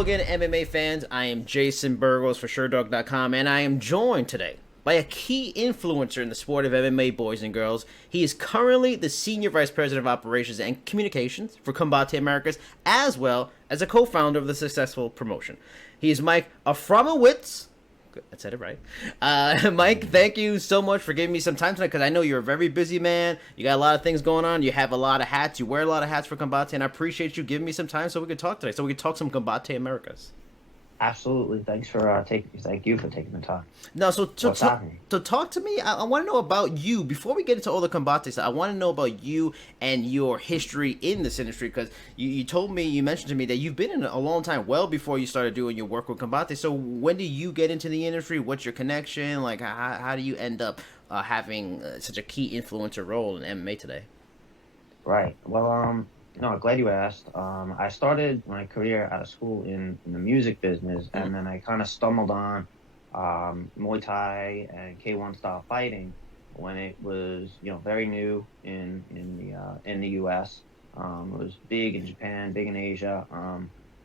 Hello again, MMA fans. I am Jason Burgos for Sherdog.com, and I am joined today by a key influencer in the sport of MMA, boys and girls. He is currently the Senior Vice President of Operations and Communications for Combate Americas, as well as a co-founder of the successful promotion. He is Mike Afromowitz. I said it right. Mike, thank you so much for giving me some time tonight, because I know you're a very busy man. You got a lot of things going on. You have a lot of hats. You wear a lot of hats for Combate, and I appreciate you giving me some time so we could talk today, so we could talk some Combate Americas. Absolutely. Thank you for taking the time. No, so What's happening? talk to me. I want to know about you before we get into all the Combate stuff. I want to know about you and your history in this industry, because you mentioned to me that you've been in it a long time, well before you started doing your work with Combate. So when did you get into the industry? What's your connection? Like, how do you end up having such a key influencer role in MMA today? Right. Well, no, glad you asked. I started my career out of school in the music business, and then I kind of stumbled on Muay Thai and K1 style fighting when it was, very new in the U.S. It was big in Japan, big in Asia,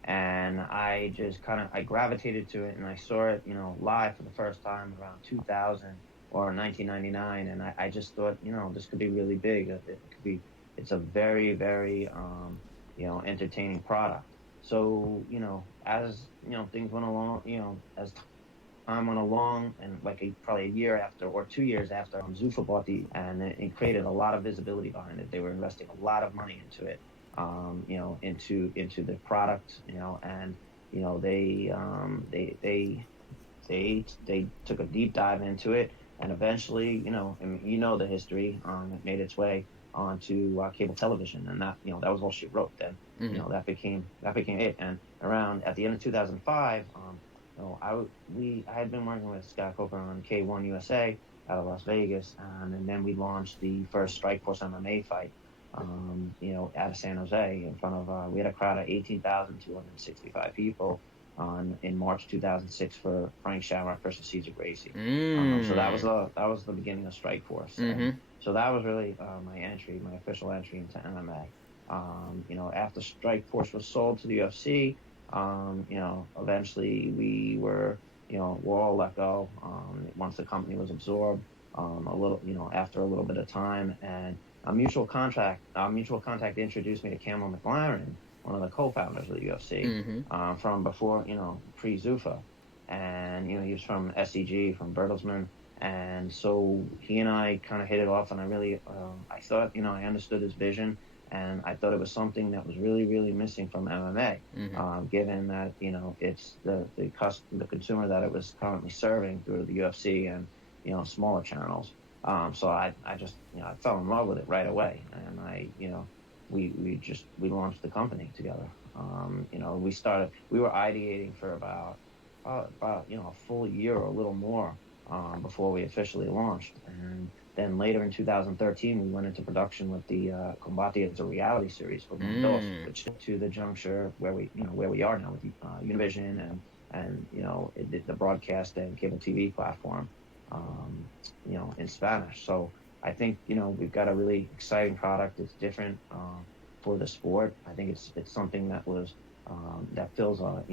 and I just I gravitated to it, and I saw it, live for the first time around 2000 or 1999, and I just thought, this could be really big. It could be. It's a very, very, entertaining product. So, as, things went along, as time went along, and probably a year after or 2 years after, Zuffa bought and it created a lot of visibility behind it. They were investing a lot of money into it, into the product, and, they took a deep dive into it, and eventually, the history, it made its way onto cable television, and that that was all she wrote. Then that became it. And around at the end of 2005, I had been working with Scott Coker on K1 USA out of Las Vegas, and then we launched the first Strikeforce MMA fight, out of San Jose in front of we had a crowd of 18,265 people in March 2006 for Frank Shamrock versus Cesar Gracie. So that was the beginning of Strikeforce. So that was really my official entry into MMA. After Strikeforce was sold to the UFC, eventually we were all let go once the company was absorbed. After a little bit of time, and a mutual contact introduced me to Cameron McLaren, one of the co-founders of the UFC, from before, pre-Zuffa. And, he was from SEG, from Bertelsmann. And so he and I kind of hit it off, and I really, I thought, I understood his vision, and I thought it was something that was really, really missing from MMA, given that, it's the consumer that it was currently serving through the UFC and, smaller channels. So I just, I fell in love with it right away, and we launched the company together. We were ideating for about a full year or a little more before we officially launched. And then later in 2013, we went into production with the Combate as a reality series for Mendoza, which to the juncture where we are now with Univision and the broadcast and cable TV platform, in Spanish. So I think, we've got a really exciting product. It's different for the sport. I think it's something that was that fills a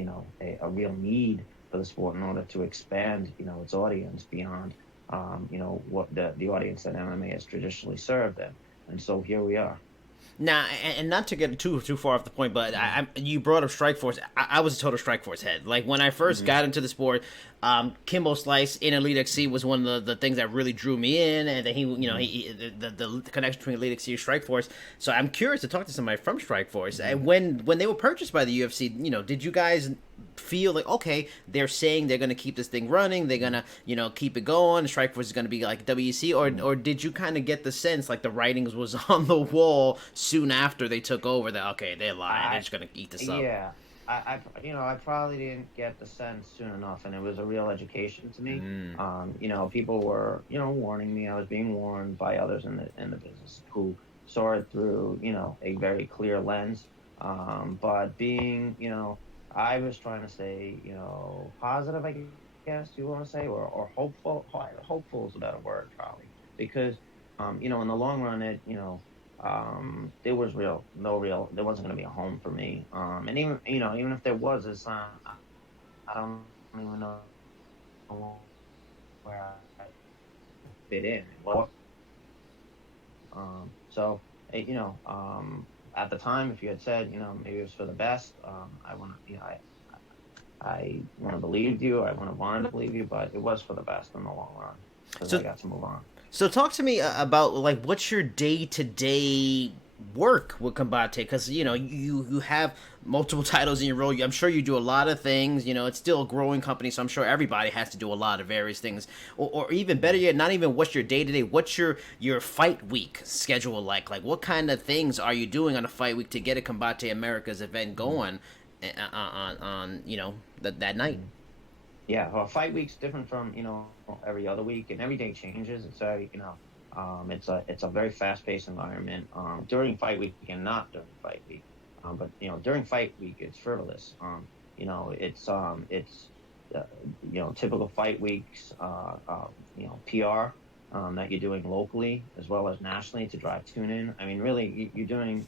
real need for the sport in order to expand, its audience beyond, what the audience that MMA has traditionally served in. And so here we are. Now, and not to get too far off the point, but you brought up Strikeforce. I was a total Strikeforce head. Like, when I first got into the sport, Kimbo Slice in Elite XC was one of the things that really drew me in, and then the connection between Elite XC and Strikeforce. So I'm curious to talk to somebody from Strikeforce. And when they were purchased by the UFC, did you guys feel like, okay, they're saying they're going to keep this thing running, they're going to keep it going, Strikeforce is going to be like WEC, or did you kind of get the sense like the writings was on the wall soon after they took over that, okay, they're lying, they're just going to eat this up? Yeah, I probably didn't get the sense soon enough, and it was a real education to me. People were warning me. I was being warned by others in the business who saw it through a very clear lens, but being I was trying to say, positive, I guess you want to say, or hopeful. Hopeful is a better word, probably, because, in the long run, there was there wasn't going to be a home for me. And even, even if there was, I don't even know where I fit in. Well, so, at the time, if you had said, maybe it was for the best, I want to, I want to believe you. I wanted to believe you, but it was for the best in the long run because I So got to move on. So talk to me about like what's your day to day work with Combate, because you have multiple titles in your role. I'm sure you do a lot of things. It's still a growing company, so I'm sure everybody has to do a lot of various things. Or even better yet, not even what's your day to day. What's your fight week schedule like? Like what kind of things are you doing on a fight week to get a Combate Americas event going on that night? Yeah, well, fight week's different from every other week, and every day changes. It's it's a very fast paced environment during fight week and not during fight week. But during fight week, it's frivolous. It's typical fight weeks. PR that you're doing locally as well as nationally to drive tune in. I mean, really, you're doing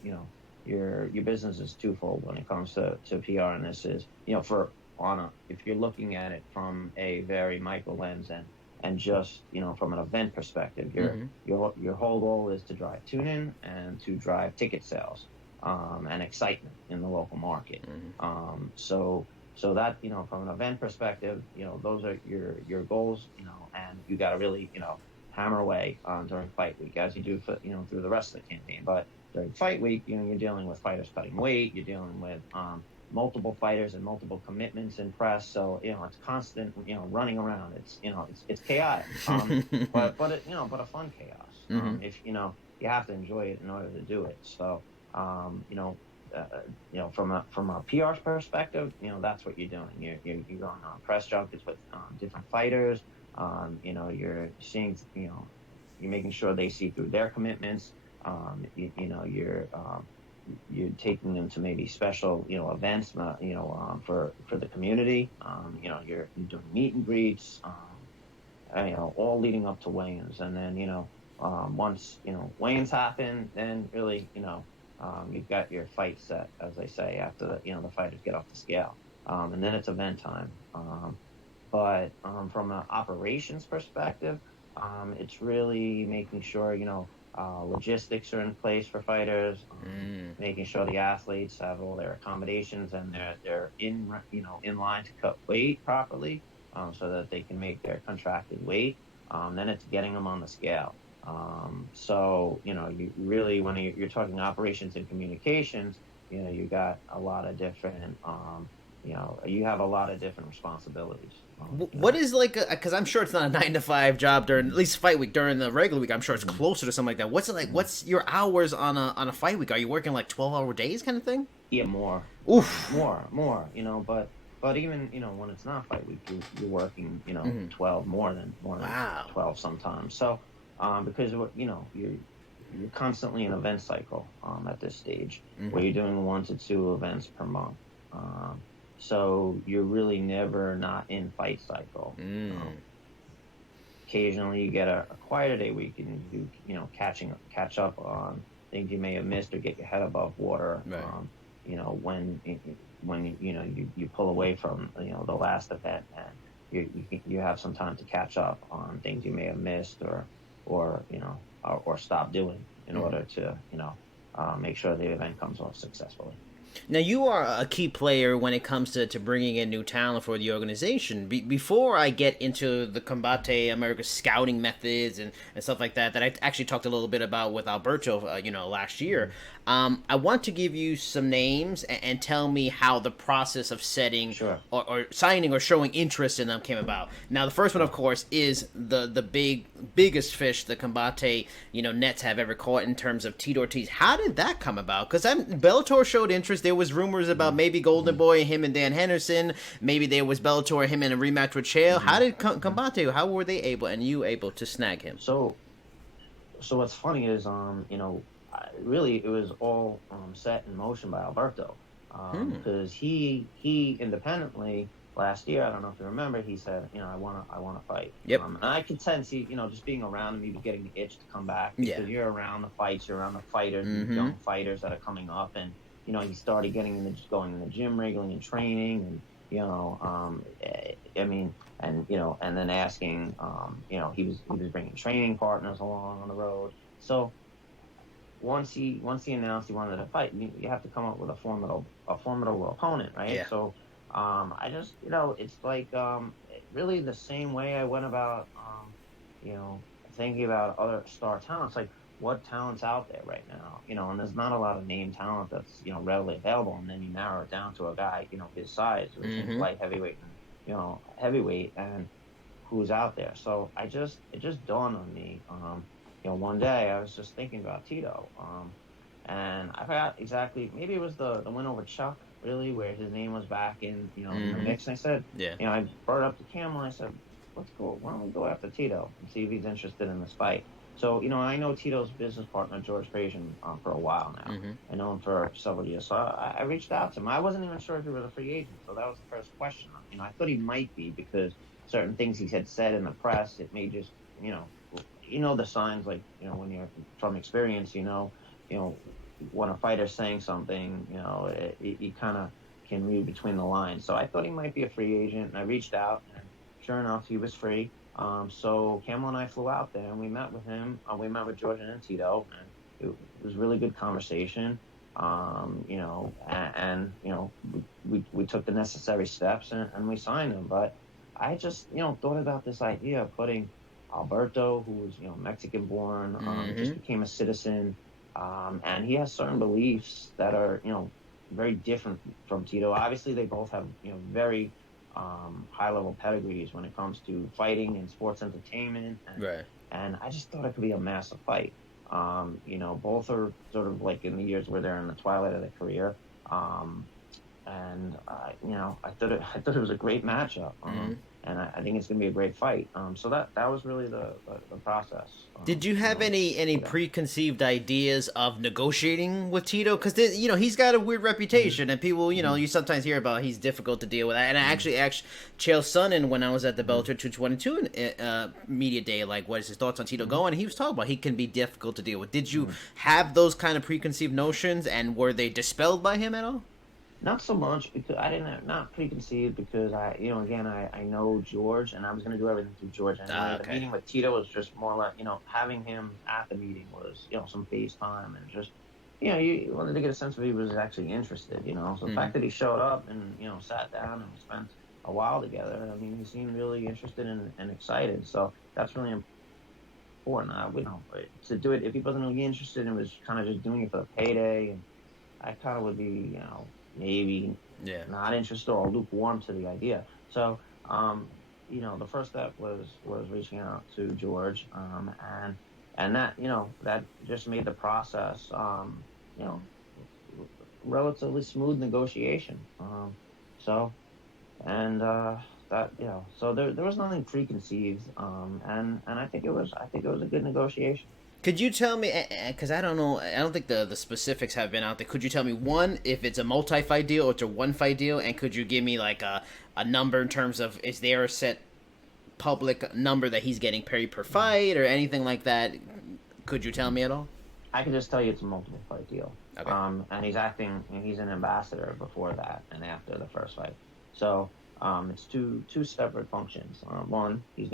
your business is twofold when it comes to PR, and this is for on a, if you're looking at it from a very micro lens and just from an event perspective, your whole goal is to drive tune in and to drive ticket sales and excitement in the local market. So that from an event perspective, those are your goals, and you got to really hammer away during fight week as you do for through the rest of the campaign. But during fight week, you're dealing with fighters cutting weight, you're dealing with multiple fighters and multiple commitments in press. So it's constant running around. It's chaotic, but a fun chaos. If you have to enjoy it in order to do it. So from a PR perspective, that's what you're doing. You're going on press junkets with different fighters. You're seeing you're making sure they see through their commitments. You're taking them to maybe special events for the community. You're doing meet and greets, all leading up to weigh-ins, and then once weigh-ins happen, then really you've got your fight set, as they say, after the fighters get off the scale, and then it's event time. But from an operations perspective, it's really making sure logistics are in place for fighters, making sure the athletes have all their accommodations and they're in line to cut weight properly, so that they can make their contracted weight. Then it's getting them on the scale. So you really, when you're talking operations and communications, you got a lot of different you have a lot of different responsibilities. What is like, because I'm sure it's not a 9 to 5 job during at least fight week. During the regular week, I'm sure it's closer to something like that. What's it like? What's your hours on a fight week? Are you working like 12-hour days kind of thing? Yeah, more. Oof. More. But even when it's not fight week, you're working 12 more than Wow. 12 sometimes. So because you're constantly in event cycle at this stage, where you're doing 1 to 2 events per month. So you're really never not in fight cycle. Occasionally you get a quieter day week and you catch up on things you may have missed or get your head above water. Right. When you pull away from the last event, and you have some time to catch up on things you may have missed or stop doing in order to make sure the event comes off successfully. Now, you are a key player when it comes to bringing in new talent for the organization. Before I get into the Combate Americas scouting methods and stuff like that I actually talked a little bit about with Alberto, last year, I want to give you some names and tell me how the process of setting Sure. or signing or showing interest in them came about. Now, the first one, of course, is the biggest fish the Combate nets have ever caught in terms of Tito Ortiz. How did that come about? Because Bellator showed interest. There was rumors about maybe Golden Boy, him and Dan Henderson. Maybe there was Bellator, him in a rematch with Chael. How did Combate? How were they able to snag him? So what's funny is really it was all set in motion by Alberto, because he independently last year, I don't know if you remember, he said, I want to fight. Yep. And I could sense just being around him, he was getting the itch to come back Yeah. because you're around the fights, you're around the fighters, these Mm-hmm. young fighters that are coming up, and he started going in the gym regularly and training, and I mean, and then asking, he was bringing training partners along on the road. So once he announced he wanted to fight, you have to come up with a formidable opponent, right? Yeah. So I just it's like really the same way I went about you know thinking about other star talents, like what talent's out there right now, and there's not a lot of name talent that's readily available, and then you narrow it down to a guy his size, which is Mm-hmm. light heavyweight and heavyweight, and who's out there. So it just dawned on me. One day I was just thinking about Tito, and I forgot exactly. Maybe it was the win over Chuck, really, where his name was back in in the Mm-hmm. mix. And I said, Yeah. I brought it up to Campbell, and I said, let's go. Why don't we go after Tito and see if he's interested in this fight? So I know Tito's business partner George Frazier for a while now. Mm-hmm. I know him for several years. So I reached out to him. I wasn't even sure if he was a free agent, so that was the first question. I thought he might be because certain things he had said in the press, it may just the signs, like when you're from experience, when a fighter's saying something, you kind of can read between the lines. So I thought he might be a free agent, and I reached out, and sure enough, he was free. So Campbell and I flew out there, and we met with him. We met with George and Tito, and it was really good conversation. We took the necessary steps, and we signed him. But I just thought about this idea of putting Alberto, who was Mexican born, just became a citizen, and he has certain beliefs that are very different from Tito. Obviously, they both have very high level pedigrees when it comes to fighting and sports entertainment, Right. and I just thought it could be a massive fight. Both are sort of like in the years where they're in the twilight of their career, and I thought it was a great matchup. And I think it's going to be a great fight. So that was really the process. Did you have any preconceived ideas of negotiating with Tito? Because he's got a weird reputation, and people you sometimes hear about he's difficult to deal with. And I actually asked Chael Sonnen when I was at the Bellator 222 media day, like, what is his thoughts on Tito going? And he was talking about he can be difficult to deal with. Did you have those kind of preconceived notions, and were they dispelled by him at all? Not so much, because I didn't have, not preconceived, because I know George, and I was going to do everything through George. Anyway, Okay. The meeting with Tito was just more like, having him at the meeting was, some FaceTime, and just, you wanted to get a sense of if he was actually interested, So the fact that he showed up and, sat down and we spent a while together, I mean, he seemed really interested and excited. So that's really important. To do it, if he wasn't really interested and was kind of just doing it for the payday, and I kind of would be, maybe not interested or lukewarm to the idea. So, the first step was reaching out to George, and that that just made the process, relatively smooth negotiation. So, and that so there was nothing preconceived, and I think it was a good negotiation. Could you tell me, because I don't know, I don't think the specifics have been out there. Could you tell me, one, if it's a multi-fight deal or it's a one-fight deal, and could you give me like a number in terms of, is there a set public number that he's getting paid per fight or anything like that? Could you tell me at all? I can just tell you it's a multiple fight deal. Okay. And he's an ambassador before that and after the first fight. So it's two separate functions. One, he's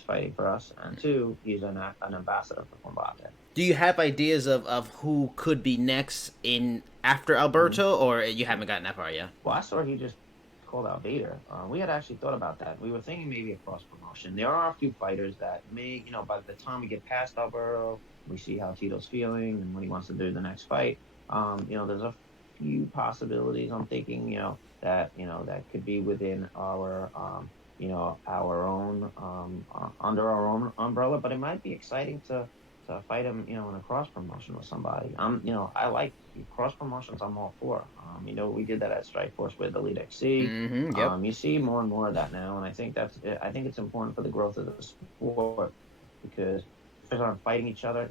fighting for us, and two, he's an ambassador for Combate. Do you have ideas of who could be next in after Alberto, or you haven't gotten that far yet? Well, I saw he just called out Vader. We had actually thought about that. We were thinking maybe a cross promotion. There are a few fighters that may, by the time we get past Alberto, we see how Tito's feeling and what he wants to do the next fight. There's a few possibilities. I'm thinking, that could be within our our own under our own umbrella, but it might be exciting to fight him in a cross promotion with somebody. I like cross promotions. I'm all for. We did that at Strikeforce with Elite XC. Yep. You see more and more of that now, and I think it's important for the growth of the sport, because if they aren't fighting each other,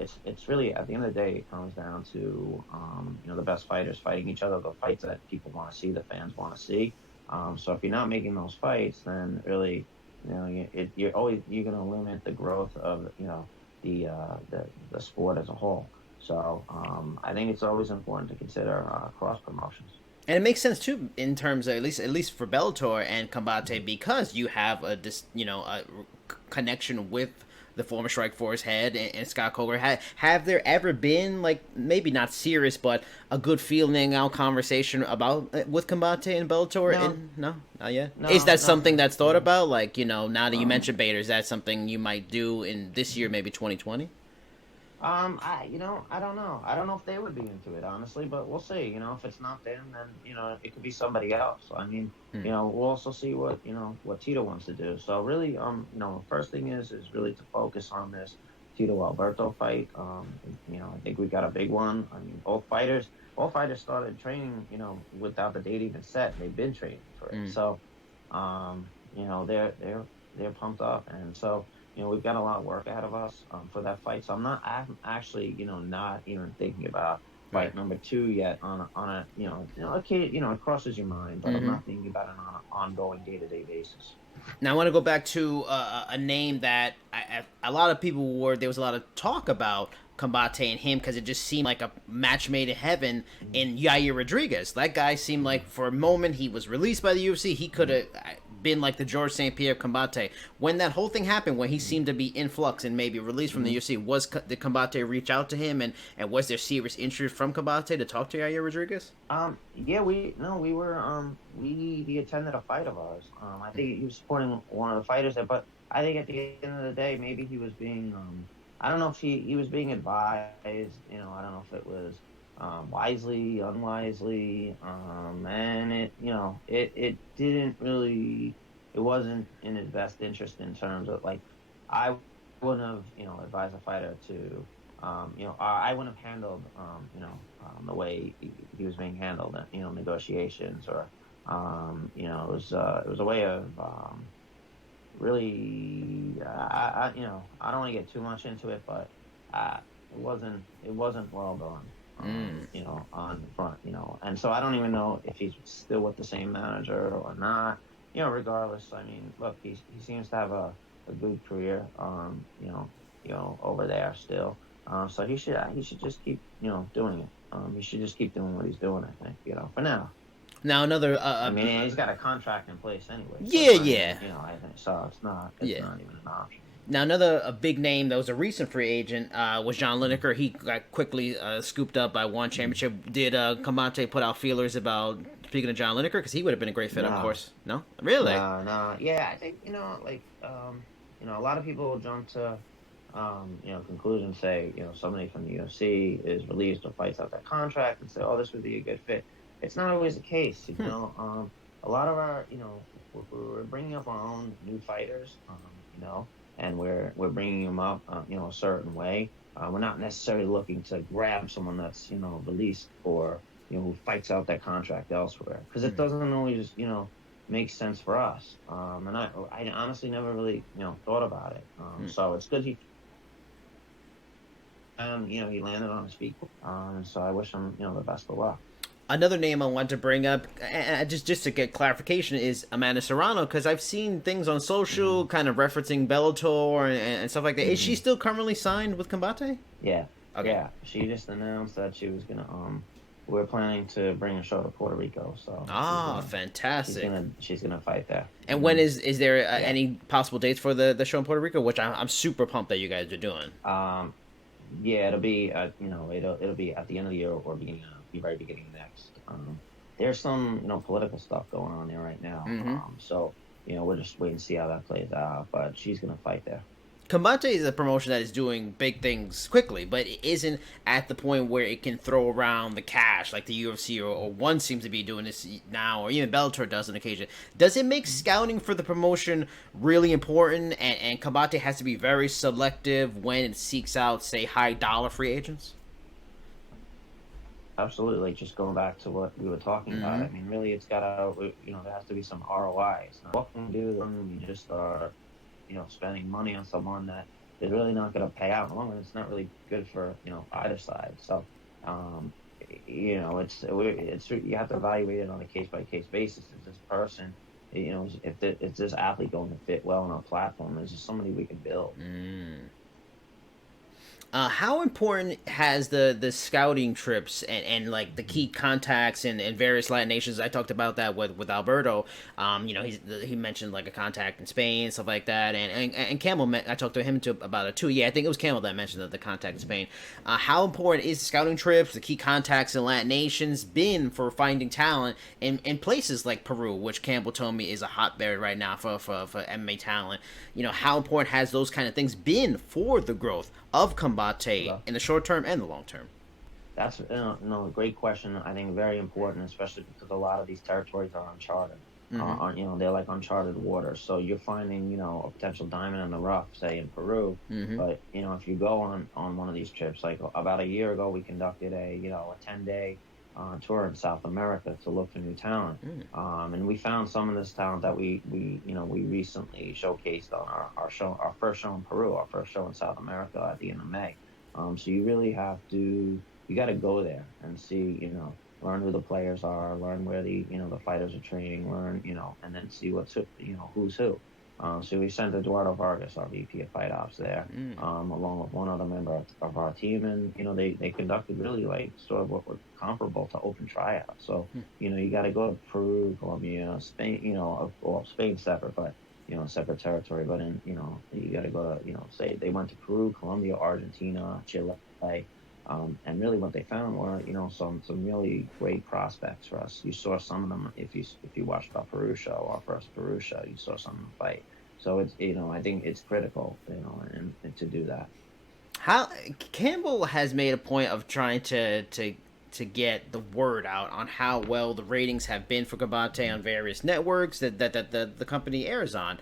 it's really, at the end of the day, it comes down to the best fighters fighting each other, the fights that people want to see, the fans want to see. So if you're not making those fights, then really, you're going to limit the growth of the sport as a whole. So I think it's always important to consider cross promotions. And it makes sense too in terms of at least for Bellator and Combate because you have a connection with the former Strikeforce head and Scott Coker. Have there ever been like maybe not serious but a good feeling out conversation about with Combate and Bellator? No, No, not yet. no, Is that something nothing. that's thought about? Like now that you Um, mentioned Bader, is that something you might do in this year, maybe 2020? I don't know. I don't know if they would be into it, honestly, but we'll see. If it's not them, then, it could be somebody else. I mean, we'll also see what Tito wants to do. So really, first thing is really to focus on this Tito Alberto fight. I think we got a big one. I mean, both fighters started training, without the date even set. They've been training for it. So, they're pumped up. And so, we've got a lot of work ahead of us for that fight. So I'm actually, not even thinking about fight number 2 yet okay, it crosses your mind, but I'm not thinking about it on an ongoing day-to-day basis. Now I want to go back to a name that a lot of people there was a lot of talk about Combate and him because it just seemed like a match made in heaven in Yair Rodriguez. That guy seemed like for a moment he was released by the UFC. He could have been like the George St. Pierre of Combate. When that whole thing happened, when he seemed to be in flux and maybe released from the UFC, did Combate reach out to him and was there serious interest from Combate to talk to Yair Rodriguez? Yeah, he attended a fight of ours. I think he was supporting one of the fighters there, but I think at the end of the day, maybe he was being, I don't know if he was being advised, I don't know if it was, wisely, unwisely, and it didn't really, it wasn't in his best interest in terms of like, I wouldn't have, advised a fighter to, I wouldn't have handled, the way he was being handled, negotiations or, it was a way of, really, I don't want to get too much into it, but it wasn't well done. On the front, and so I don't even know if he's still with the same manager or not. Regardless, I mean, look, he seems to have a good career, over there still. So he should just keep, doing it. He should just keep doing what he's doing. I think, for now. Now another. I mean, he's got a contract in place anyway. So Yeah. I think so. It's not even an option. Now, another big name that was a recent free agent was John Lineker. He got quickly scooped up by one championship. Did Combate put out feelers about speaking of John Lineker? Because he would have been a great fit, of course. No? Really? No. Yeah, I think, a lot of people jump to, conclusions, say, somebody from the UFC is released or fights out that contract and say, oh, this would be a good fit. It's not always the case, a lot of our, we're bringing up our own new fighters, and we're bringing them up, a certain way. We're not necessarily looking to grab someone that's, released or, who fights out that contract elsewhere, because it doesn't always, make sense for us. And I honestly never really, thought about it. So it's good he landed on his feet. So I wish him, the best of luck. Another name I want to bring up, just to get clarification, is Amanda Serrano, because I've seen things on social kind of referencing Bellator and stuff like that. Is she still currently signed with Combate? Yeah. Okay. Yeah. She just announced that she was gonna. We're planning to bring a show to Puerto Rico. So. Fantastic. She's gonna fight there. And when is there any possible dates for the show in Puerto Rico? Which I'm super pumped that you guys are doing. Yeah, it'll be it'll be at the end of the year or the very beginning next. There's some political stuff going on there right now. So we'll just wait and see how that plays out. But she's gonna fight there. Combate is a promotion that is doing big things quickly, but it isn't at the point where it can throw around the cash like the UFC or one seems to be doing this now, or even Bellator does on occasion. Does it make scouting for the promotion really important, and Combate has to be very selective when it seeks out, say, high-dollar free agents? Absolutely. Just going back to what we were talking about, I mean, really, it's got to, there has to be some ROIs. What can we do when we just are spending money on someone that is really not going to pay out in the long run? It's not really good for, either side. So, it's you have to evaluate it on a case by case basis. Is this person, is this athlete going to fit well on our platform? Is this somebody we can build? How important has the scouting trips and like the key contacts in various Latin nations? I talked about that with Alberto. He mentioned like a contact in Spain, stuff like that, and Campbell. I talked to him about it too. Yeah, I think it was Campbell that mentioned the contact in Spain. How important is the scouting trips, the key contacts in Latin nations, been for finding talent in places like Peru, which Campbell told me is a hotbed right now for MMA talent? How important has those kind of things been for the growth of Combate in the short term and the long term? That's a great question. I think very important, especially because a lot of these territories are uncharted. They're like uncharted waters. So you're finding, a potential diamond in the rough, say in Peru. But if you go on one of these trips, like about a year ago, we conducted a 10-day tour in South America to look for new talent. And we found some of this talent that we recently showcased on our first show in Peru, our first show in South America at the end of May. So you really you got to go there and see, learn who the players are, learn where the fighters are training, learn, and then see who's who. So we sent Eduardo Vargas, our VP of Fight Ops, there, along with one other member of our team, and they conducted really like sort of what were comparable to open tryouts. So you got to go to Peru, Colombia, Spain, well, Spain's separate, but separate territory. But you got to go to say they went to Peru, Colombia, Argentina, Chile, and really what they found were some really great prospects for us. You saw some of them if you watched our Peru show, our first Peru show. You saw some of them fight. So it's I think it's critical and to do that. How Campbell has made a point of trying to get the word out on how well the ratings have been for Combate on various networks that the company airs on.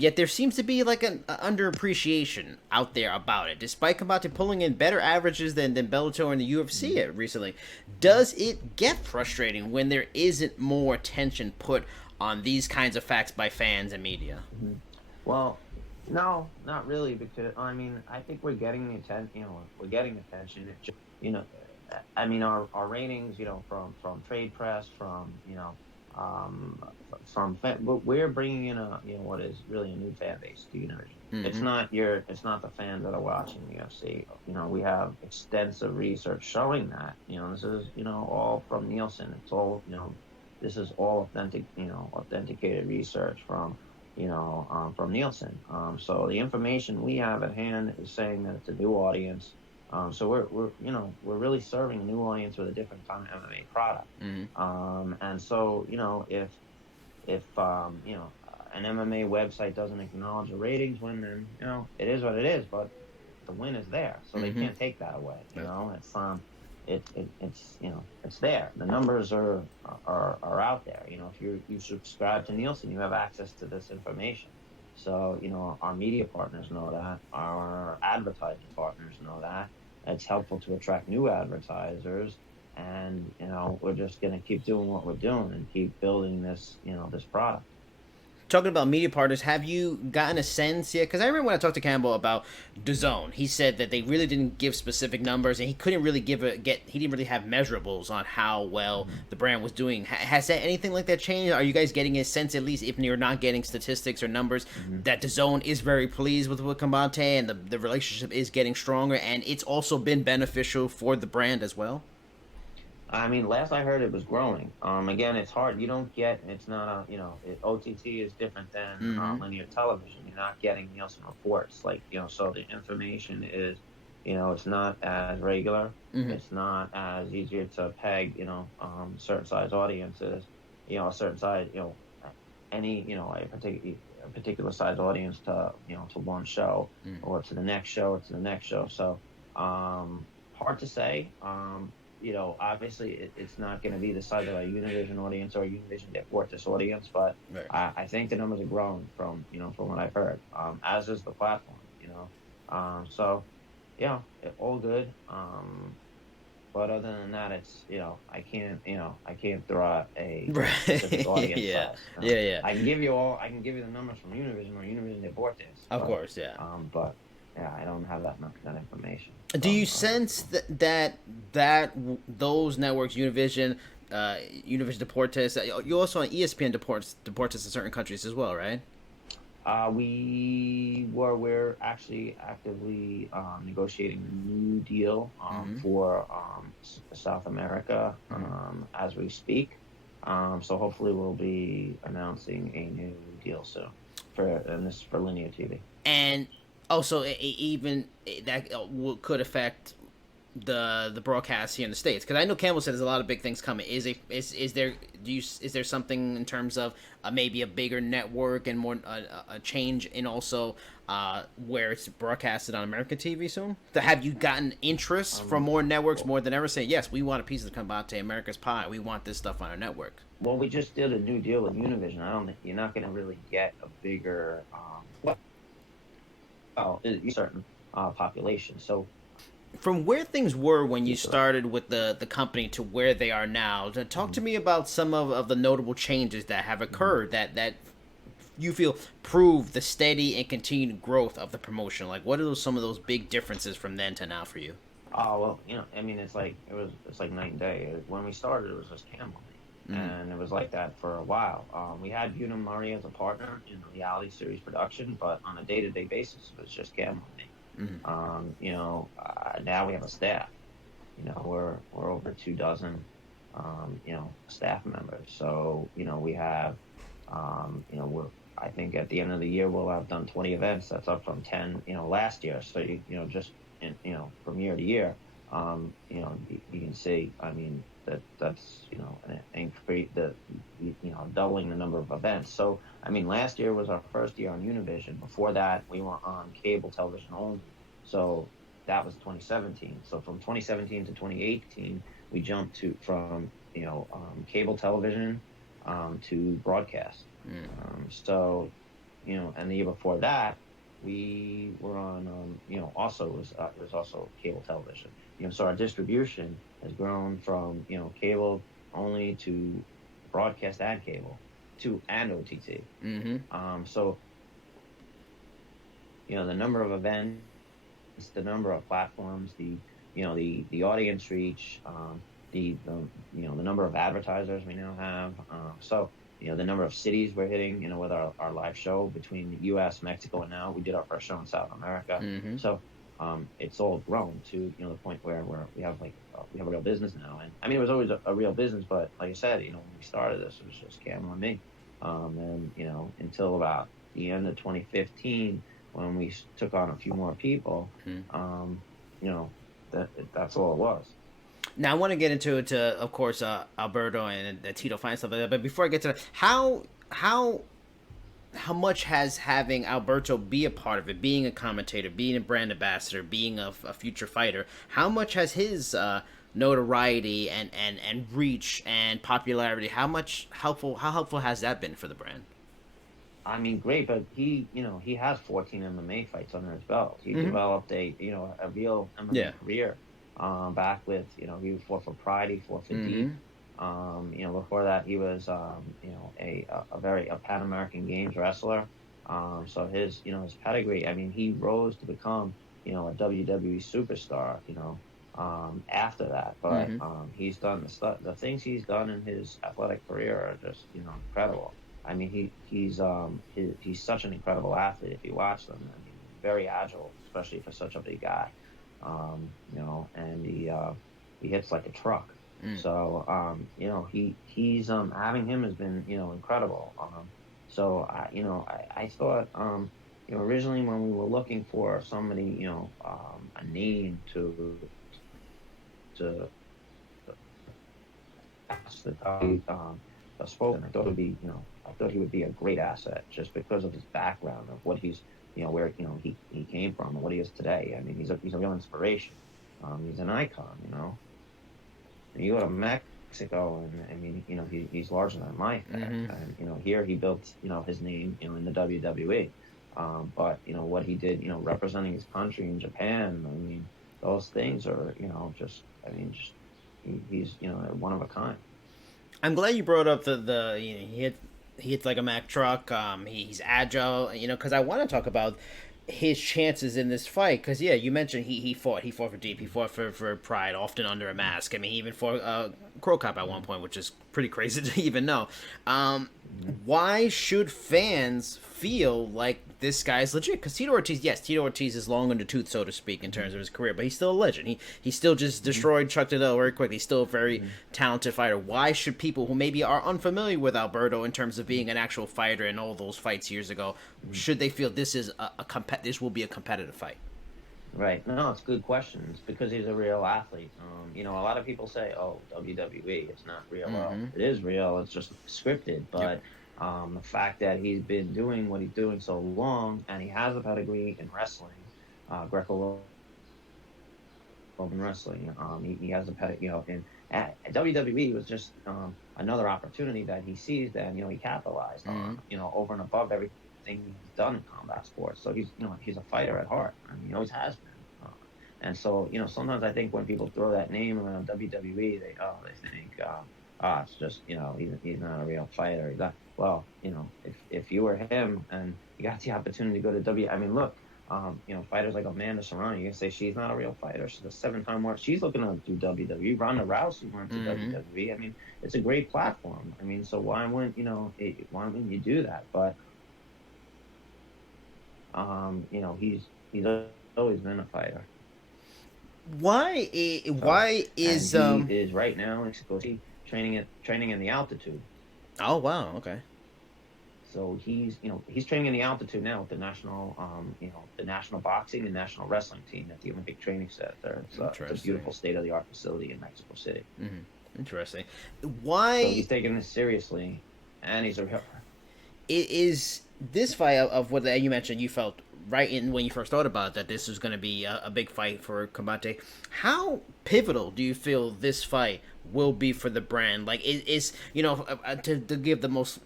Yet there seems to be like an underappreciation out there about it, despite Combate pulling in better averages than Bellator and the UFC recently. Does it get frustrating when there isn't more attention put on these kinds of facts by fans and media? Well, no, not really, because I think we're getting the attention. We're getting attention. It just, our ratings, from trade press, but we're bringing in what is really a new fan base to Univision. It's not the fans that are watching the UFC. We have extensive research showing that. This is all from Nielsen. It's all this is all authenticated research from Nielsen. So the information we have at hand is saying that it's a new audience. So we're really serving a new audience with a different kind of MMA product. And so if an MMA website doesn't acknowledge the ratings win, then it is what it is. But the win is there, so they can't take that away. It's there. The numbers are out there. If you subscribe to Nielsen, you have access to this information. So our media partners know that, our advertising partners know that. It's helpful to attract new advertisers, and we're just going to keep doing what we're doing and keep building this this product. Talking about media partners, have you gotten a sense yet? Because I remember when I talked to Campbell about DAZN, he said that they really didn't give specific numbers, and he couldn't really he didn't really have measurables on how well the brand was doing. Has that anything like that changed? Are you guys getting a sense, at least if you're not getting statistics or numbers, that DAZN is very pleased with Combate and the relationship is getting stronger, and it's also been beneficial for the brand as well? Last I heard, it was growing. Again, it's hard. It's not OTT is different than linear television. You're not getting Nielsen reports, so the information is, it's not as regular. It's not as easier to peg, certain size audiences, a certain size, a particular size audience to one show or to the next show or to the next show. So, hard to say. Obviously it's not going to be the size of a Univision audience or a Univision Deportes audience, but right. I think the numbers are growing from what I've heard, as is the platform, so all good. But other than that, it's, I can't throw out a specific audience size. I can give you the numbers from Univision or Univision Deportes. Of course, yeah. But yeah, I don't have that information. Do you sense that those networks, Univision, Univision Deportes, you also on ESPN Deportes in certain countries as well, right? We're actually actively negotiating a new deal for South America as we speak. So hopefully we'll be announcing a new deal soon and this is for linear TV. And also, even that could affect the broadcast here in the states, because I know Campbell said there's a lot of big things coming. Is there is there something in terms of maybe a bigger network and more a change in also where it's broadcasted on American TV soon? Have you gotten interest from more networks more than ever saying yes, we want a piece of the Combate Americas pie, we want this stuff on our network? Well, we just did a new deal with Univision. I don't think you're not going to really get a bigger certain population. So from where things were when you started with the company to where they are now, talk to me about some of the notable changes that have occurred that you feel prove the steady and continued growth of the promotion. Like, what are some of those big differences from then to now for you? Oh well, I mean, it's like night and day. When we started, it was just Campbell, and it was like that for a while. We had Una Murray as a partner in the reality series production, but on a day-to-day basis, it was just Campbell and me. Now we have a staff. We're over 24, staff members. So we have, we're I think at the end of the year we'll have done 20 events. That's up from 10, last year. So just from year to year, you can see. I mean that's an increase, doubling the number of events. So I mean last year was our first year on Univision. Before that we were on cable television only. So that was 2017. So from 2017 to 2018, we jumped from cable television to broadcast. So and the year before that, we were on also it was also cable television. So our distribution has grown from cable only to broadcast and cable and OTT. So the number of events, the number of platforms, the audience reach, the number of advertisers we now have. So the number of cities we're hitting, with our live show between the U.S., Mexico, and now we did our first show in South America. So it's all grown to the point where we have a real business now. And I mean, it was always a real business, but like I said, when we started this, it was just Cameron and me. And until about the end of 2015. When we took on a few more people, that's all it was. Now I want to get into it of course, Alberto and Tito find stuff like that. But before I get to that, how much has having Alberto be a part of it, being a commentator, being a brand ambassador, being a future fighter, how much has his notoriety and reach and popularity, how helpful has that been for the brand? I mean, great, but he has 14 MMA fights under his belt. He developed a real MMA career. Back with, he fought for Pride, he fought for Deep. Before that, he was, a Pan American Games wrestler. So his pedigree. I mean, he rose to become, a WWE superstar. After that, but he's done the things he's done in his athletic career are just, incredible. I mean, he's such an incredible athlete. If you watch them, I mean, very agile, especially for such a big guy. And he hits like a truck. So he's having him has been incredible. So I thought originally when we were looking for somebody a name to ask the spoken, I thought it would be I thought he would be a great asset just because of his background of what he's, where he came from and what he is today. I mean, he's a real inspiration. He's an icon. And you go to Mexico, and I mean, he's larger than life. And here he built his name in the WWE. But what he did representing his country in Japan. I mean, those things are he's one of a kind. I'm glad you brought up the he hits like a Mack truck. He's agile, because I want to talk about his chances in this fight, because yeah, you mentioned he fought for deep, he fought for pride, often under a mask. I mean, he even fought Crow Cop at one point, which is pretty crazy to even know. Why should fans feel like this guy's legit? Because Tito Ortiz, yes, Tito Ortiz is long in the tooth, so to speak, in terms of his career, but he's still a legend. He still just destroyed Chuck Liddell very quickly. He's still a very talented fighter. Why should people who maybe are unfamiliar with Alberto in terms of being an actual fighter in all those fights years ago, should they feel this is this will be a competitive fight? Right. No, it's good questions because he's a real athlete. You know, a lot of people say, "Oh, WWE, it's not real." Well, it is real. It's just scripted. But the fact that he's been doing what he's doing so long, and he has a pedigree in wrestling, Greco-Roman wrestling. He has a pedigree. You know, and at WWE was just another opportunity that he seized, and he capitalized on. You know, over and above everything he's done in combat sports. So he's a fighter at heart. I mean, he always has been. And so, sometimes I think when people throw that name around WWE, they think, it's just, he's not a real fighter. He's not, well, if you were him and you got the opportunity to go to I mean, look, fighters like Amanda Serrano, you can say she's not a real fighter. She's a 7-time world. She's looking to do WWE. Ronda Rousey went to WWE. I mean, it's a great platform. I mean, so why wouldn't you do that? But he's always been a fighter. Why is he is right now in Mexico City training in the altitude. Oh wow, okay. So he's training in the altitude now with the national the national boxing and national wrestling team at the Olympic Training Center. It's a beautiful state of the art facility in Mexico City. Interesting. Why? So he's taking this seriously, and he's a. Is this fight of what you mentioned? You felt right in when you first thought about it, that this was going to be a big fight for Combate. How pivotal do you feel this fight will be for the brand? Like, is to give the most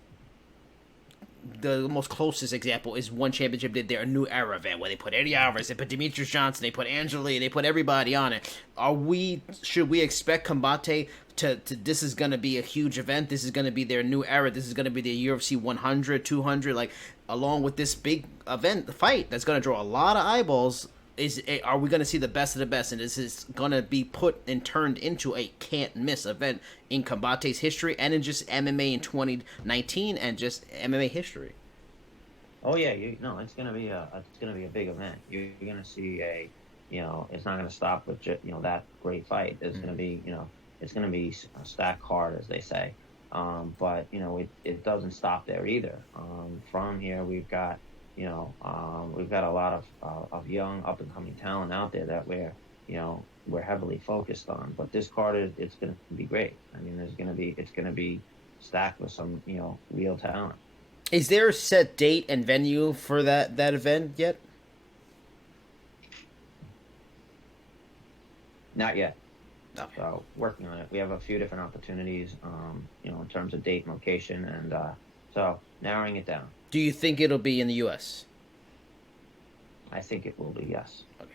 closest example is one championship did their new era event where they put Eddie Alvarez, they put Demetrius Johnson, they put Angela, they put everybody on it. Should we expect Combate to this is going to be a huge event? This is going to be their new era. This is going to be the UFC 100, 200, like along with this big event fight that's going to draw a lot of eyeballs. Are we going to see the best of the best, and this is going to be put and turned into a can't miss event in Combate's history and in just MMA in 2019 and just MMA history? Oh yeah, it's going to be a big event. You're going to see it's not going to stop with that great fight. It's going to be it's going to be a stacked card, as they say. But it doesn't stop there either. From here, we've got a lot of young up and coming talent out there that we're heavily focused on. But this card it's going to be great. I mean, it's going to be stacked with some real talent. Is there a set date and venue for that event yet? Not yet. Okay. So working on it. We have a few different opportunities, in terms of date and location, and so narrowing it down. Do you think it'll be in the U.S.? I think it will be, yes. Okay.